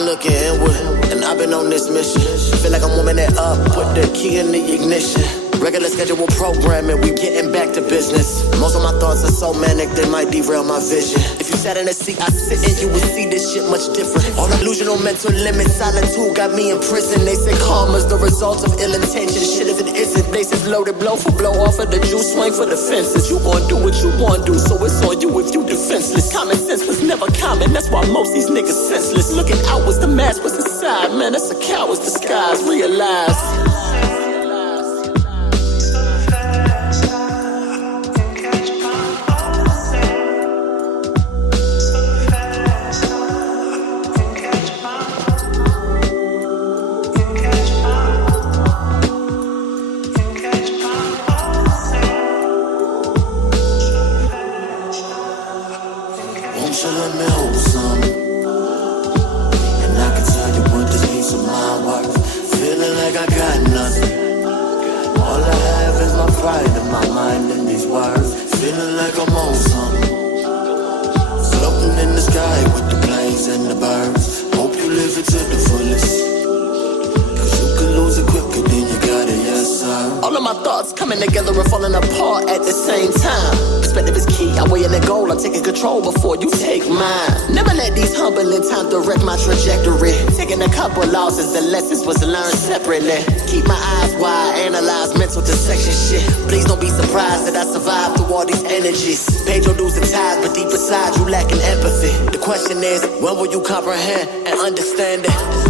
been looking inward, and I've been on this mission. Feel like I'm warming it up, put the key in the ignition. Regular schedule programming, we getting back to business. Most of my thoughts are so manic, they might derail my vision. If you sat in a seat I sit in, you would see this shit much different. All illusional mental limits, solitude got me in prison. They say karma's the result of ill intention. Shit, if it isn't, they says loaded blow for blow off of the juice, swing for the fences. You gon' do what you wanna do, so it's on you if you defenseless. Common sense was never common, that's why most these niggas senseless. Looking out was the mask, was inside, man, that's a coward's disguise. Realize. Won't you let me hold some? And I can tell you what this piece of mind worth. Feeling like I got nothing. All I have is my pride and my mind in these words. Feeling like I'm on something. Floating in the sky with the planes and the birds. Hope you live it to the fullest. Cause you can lose it quicker than you got it, yes sir. All of my thoughts coming together and falling apart at the same time. Perspective is key, I'm weighing the goal, I'm taking control before you take mine. Never let these humbling times direct my trajectory. Taking a couple losses, the lessons was learned separately. Keep my eyes wide, analyze mental dissection shit. Please don't be surprised that I survived through all these energies. Paid your dues and ties, but deep inside you lacking empathy. The question is, when will you comprehend and understand it?